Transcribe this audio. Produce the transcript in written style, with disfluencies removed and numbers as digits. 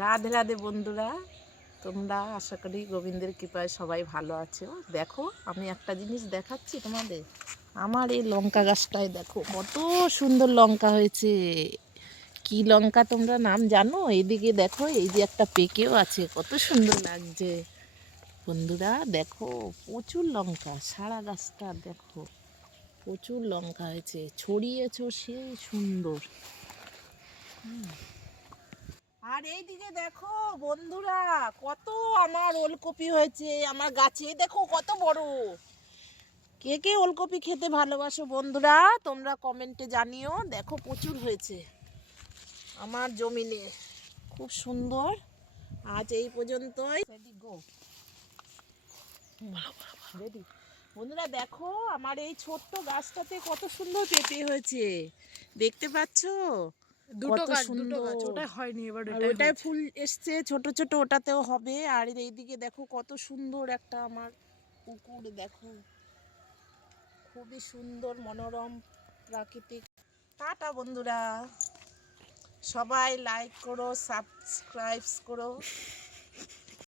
রাধে রাধে বন্ধুরা, তোমরা আশা করি গোবিন্দের কৃপায় সবাই ভালো আছো। দেখো, আমি একটা জিনিস দেখাচ্ছি তোমাদের। আমার এই লঙ্কা গাছটায় দেখো কত সুন্দর লঙ্কা হয়েছে। কি লঙ্কা তোমরা নাম জানো? এইদিকে দেখো, এই যে একটা পেকেও আছে, কত সুন্দর লাগছে বন্ধুরা। দেখো প্রচুর লঙ্কা, সারা গাছটা দেখো প্রচুর লঙ্কা হয়েছে, ছড়িয়েছো সেই সুন্দর। আর এইদিকে দেখো বন্ধুরা, কত আমার ওলকপি হয়েছে আমার গাছে, দেখো কত বড়। কে কে ওলকপি খেতে ভালোবাসো বন্ধুরা, তোমরা কমেন্টে জানিও। দেখো প্রচুর হয়েছে আমার জমিনে, খুব সুন্দর। আজ এই পর্যন্তই। রেডি গো, রেডি বন্ধুরা। দেখো আমার এই ছোট্ট গাছটাতে কত সুন্দর পেঁপে হয়েছে, দেখতে পাচ্ছো? দুটো কত গাছ, সুন্দর। ওটা হয়নি, এবার আর এটাই ওটায় হয়েছে। ফুল এসছে ছোট ছোট, ওটাতেও হবে। আর এইদিকে দেখো কত সুন্দর একটা আমার পুকুর, দেখো খুবই সুন্দর মনোরম প্রাকৃতিক। টাটা বন্ধুরা, সবাই লাইক করো, সাবস্ক্রাইব করো।